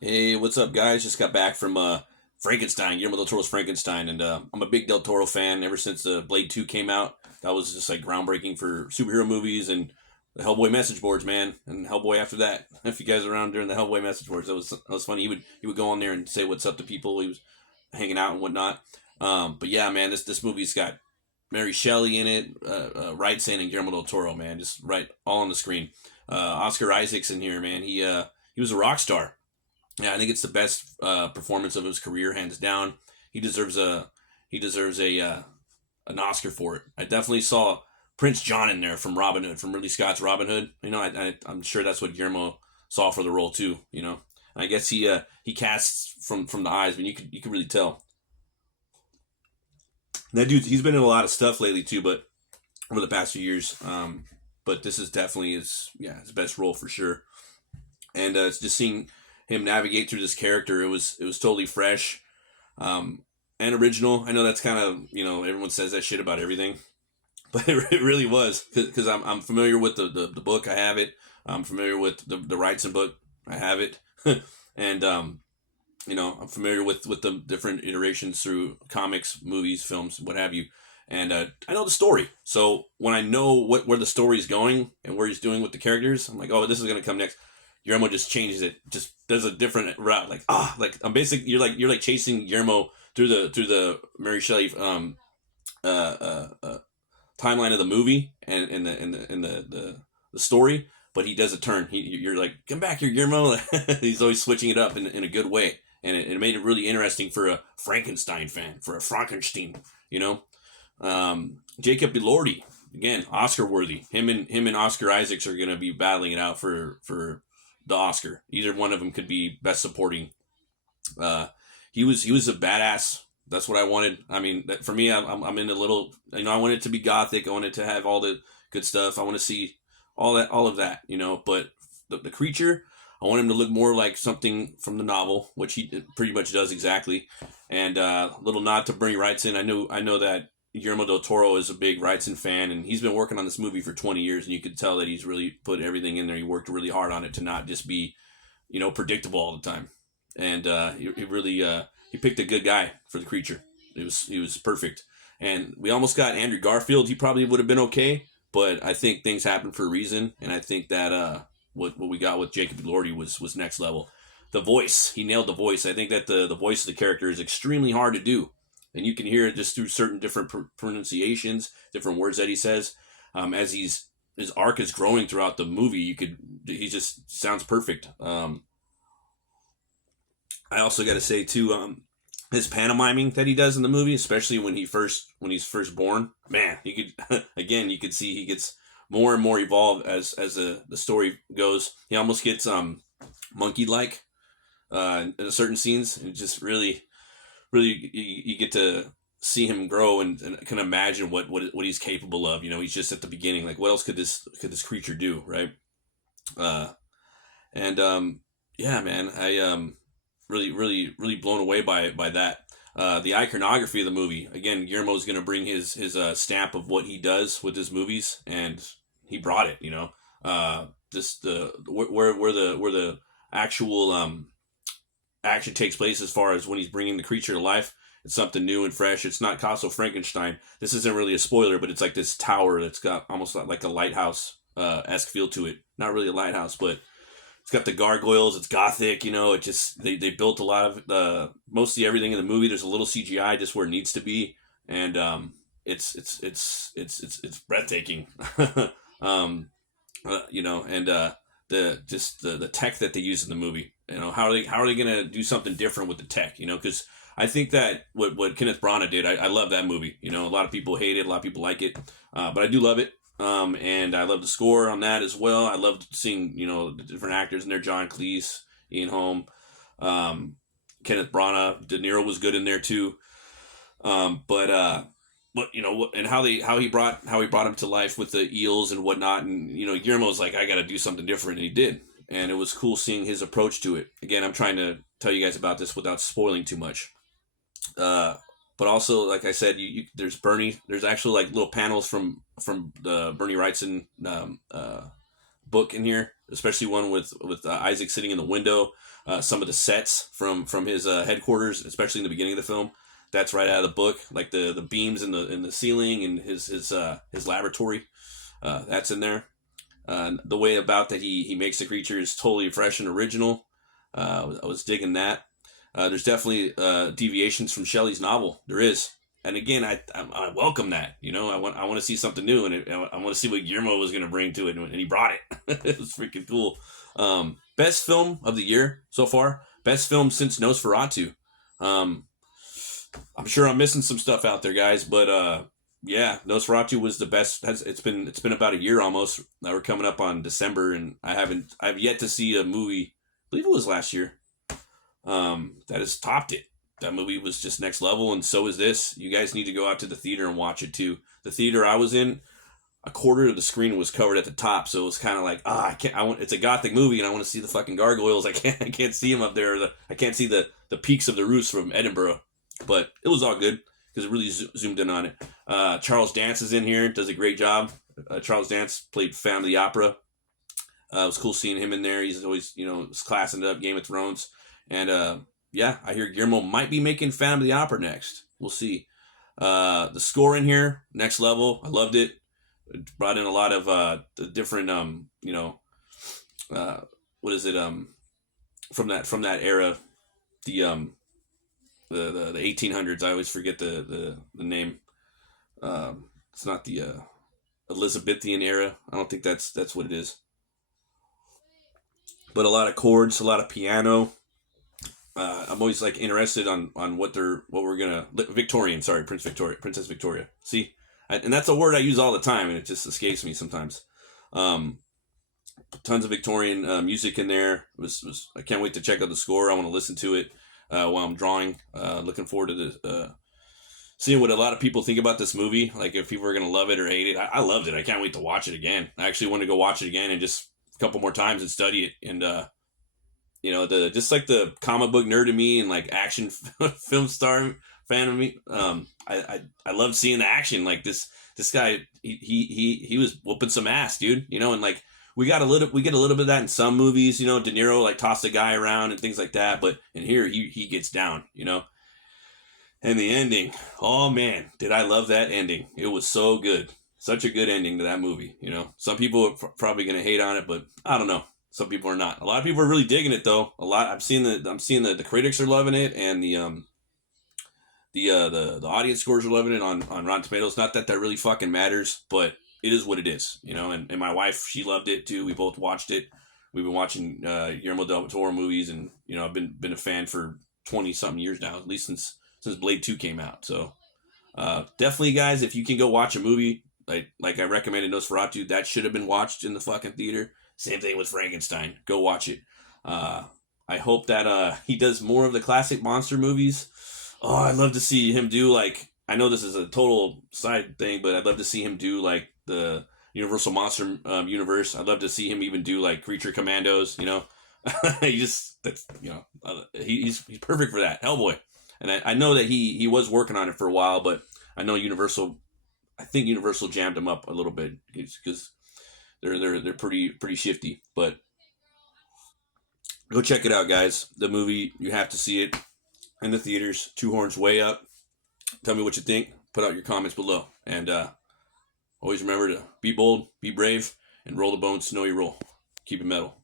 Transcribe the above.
Hey, what's up, guys? Just got back from Frankenstein, Guillermo Del Toro'S Frankenstein, and I'm a big Del Toro fan. Ever since the Blade 2 came out, that was just like groundbreaking for superhero movies and the Hellboy message boards, man, and Hellboy after that. If you guys were around during the Hellboy message boards, that was funny. He would go on there and say what's up to people. He was hanging out and whatnot. But yeah, man, this movie's got Mary Shelley in it, Wrightson and Guillermo del Toro, man, just right all on the screen. Oscar Isaac's in here, man. He was a rock star. Yeah, I think it's the best performance of his career, hands down. He deserves a he deserves a an Oscar for it. I definitely saw Prince John in there from Robin Hood, from Ridley Scott's Robin Hood. I'm sure that's what Guillermo saw for the role too. I guess he casts from the eyes, but you could really tell that dude. He's been in a lot of stuff lately too, but over the past few years. But this is definitely his best role for sure. And it's just seeing him navigate through this character. It was totally fresh, and original. I know that's kind of everyone says that shit about everything, but it really was because I'm familiar with the book. I have it. I'm familiar with the Wrightson book. I have it, and I'm familiar with the different iterations through comics, movies, films, what have you. And I know the story, so when I know where the story's going and where he's doing with the characters, I'm like, oh, this is gonna come next. Guillermo just changes it, just does a different route. Like I'm basically you're like chasing Guillermo through the Mary Shelley uh, uh, uh, timeline of the movie and the story, but he does a turn. You're like, come back here, Guillermo. He's always switching it up in a good way, and it made it really interesting for a Frankenstein fan, for a Frankenstein. You know, Jacob Elordi, again, Oscar worthy. Him and Oscar Isaacs are gonna be battling it out for the Oscar. Either one of them could be best supporting. Uh, he was a badass. That's what I wanted. I mean, for me, I'm in a little. I want it to be gothic. I want it to have all the good stuff. I want to see all of that. But the creature, I want him to look more like something from the novel, which he pretty much does exactly. And little nod to Bernie Wrightson. I know that Guillermo del Toro is a big Wrightson fan, and he's been working on this movie for 20 years, and you could tell that he's really put everything in there. He worked really hard on it to not just be, predictable all the time. And he really he picked a good guy for the creature. He was perfect. And we almost got Andrew Garfield. He probably would have been okay, but I think things happen for a reason, and I think that what we got with Jacob Elordi was next level. The voice, he nailed the voice. I think that the voice of the character is extremely hard to do, and you can hear it just through certain different pronunciations, different words that he says. As his arc is growing throughout the movie, he just sounds perfect. I also got to say too, his pantomiming that he does in the movie, especially when he's first born, man, you could again you could see he gets more and more evolved as the story goes. He almost gets monkey like in certain scenes, and just really you get to see him grow and can imagine what he's capable of. He's just at the beginning. Like, what else could this creature do, right? Uh, and Yeah, man, I really really blown away by that. The iconography of the movie. Again, Guillermo's going to bring his stamp of what he does with his movies, and he brought it. Just the where the actual action takes place, as far as when he's bringing the creature to life. It's something new and fresh. It's not Castle Frankenstein. This isn't really a spoiler, but it's like this tower that's got almost like a lighthouse esque feel to it. Not really a lighthouse, but it's got the gargoyles. It's gothic. It just they built a lot of mostly everything in the movie. There's a little CGI just where it needs to be, and it's breathtaking. um, and the tech that they use in the movie. How are they gonna do something different with the tech? Because I think that what Kenneth Branagh did, I love that movie. A lot of people hate it, a lot of people like it, but I do love it. And I love the score on that as well. I loved seeing the different actors in there: John Cleese, Ian Holm, Kenneth Branagh, De Niro was good in there too. But and how he brought him to life with the eels and whatnot, and Guillermo's like, I got to do something different, and he did, and it was cool seeing his approach to it. Again, I'm trying to tell you guys about this without spoiling too much. Uh, but also, like I said, there's Bernie. There's actually like little panels from the Bernie Wrightson book in here, especially one with Isaac sitting in the window. Some of the sets from his headquarters, especially in the beginning of the film, that's right out of the book. Like the beams in the ceiling and his laboratory, that's in there. The way about that he makes the creature is totally fresh and original. I was digging that. There's definitely deviations from Shelley's novel. There is, and again, I welcome that. You know, I want to see something new, and I want to see what Guillermo was going to bring to it, and he brought it. It was freaking cool. Best film of the year so far. Best film since Nosferatu. Um, I'm sure I'm missing some stuff out there, guys, but yeah, Nosferatu was the best. It's been about a year almost. We're coming up on December, and I've yet to see a movie. I believe it was last year. That has topped it. That movie was just next level, and so is this. You guys need to go out to the theater and watch it too. The theater I was in, a quarter of the screen was covered at the top, so it was kind of like, I can't. It's a gothic movie, and I want to see the fucking gargoyles. I can't see them up there. I can't see the peaks of the roofs from Edinburgh, but it was all good because it really zoomed in on it. Charles Dance is in here, does a great job. Charles Dance played Phantom of the Opera. It was cool seeing him in there. He's always, classing it up, Game of Thrones. And yeah, I hear Guillermo might be making Phantom of the Opera next. We'll see. The score in here, next level. I loved it. It brought in a lot of the different, what is it? From that era, the 1800s. I always forget the name. It's not the Elizabethan era. I don't think that's what it is. But a lot of chords, a lot of piano. I'm always like interested on what we're gonna Victorian. Sorry, Princess Victoria. See, and that's a word I use all the time, and it just escapes me sometimes. Tons of Victorian music in there. I can't wait to check out the score. I want to listen to it while I'm drawing. Looking forward to seeing what a lot of people think about this movie. Like if people are gonna love it or hate it. I loved it. I can't wait to watch it again. I actually want to go watch it again and just a couple more times and study it and. Just like the comic book nerd in me and like action film star fan of me. I love seeing the action. Like this guy, he was whooping some ass, dude. And like we get a little bit of that in some movies. De Niro like tossed a guy around and things like that. But in here, he gets down. And the ending, oh man, did I love that ending? It was so good, such a good ending to that movie. Some people are probably gonna hate on it, but I don't know. Some people are not. A lot of people are really digging it though. I'm seeing the critics are loving it, and the audience scores are loving it on Rotten Tomatoes. Not that really fucking matters, but it is what it is, And my wife, she loved it too. We both watched it. We've been watching Guillermo Del Toro movies, and I've been a fan for 20 something years now, at least since Blade 2 came out. So definitely, guys, if you can go watch a movie like I recommended Nosferatu, that should have been watched in the fucking theater. Same thing with Frankenstein. Go watch it. I hope that he does more of the classic monster movies. Oh, I'd love to see him do I know this is a total side thing, but I'd love to see him do the Universal Monster universe. I'd love to see him even do Creature Commandos. He's perfect for that. Hellboy. And I know that he was working on it for a while, but I know I think Universal jammed him up a little bit because they're pretty shifty, but go check it out, guys. The movie, you have to see it in the theaters. Two Horns Way Up. Tell me what you think. Put out your comments below, and always remember to be bold, be brave, and roll the bones, snowy roll. Keep it metal.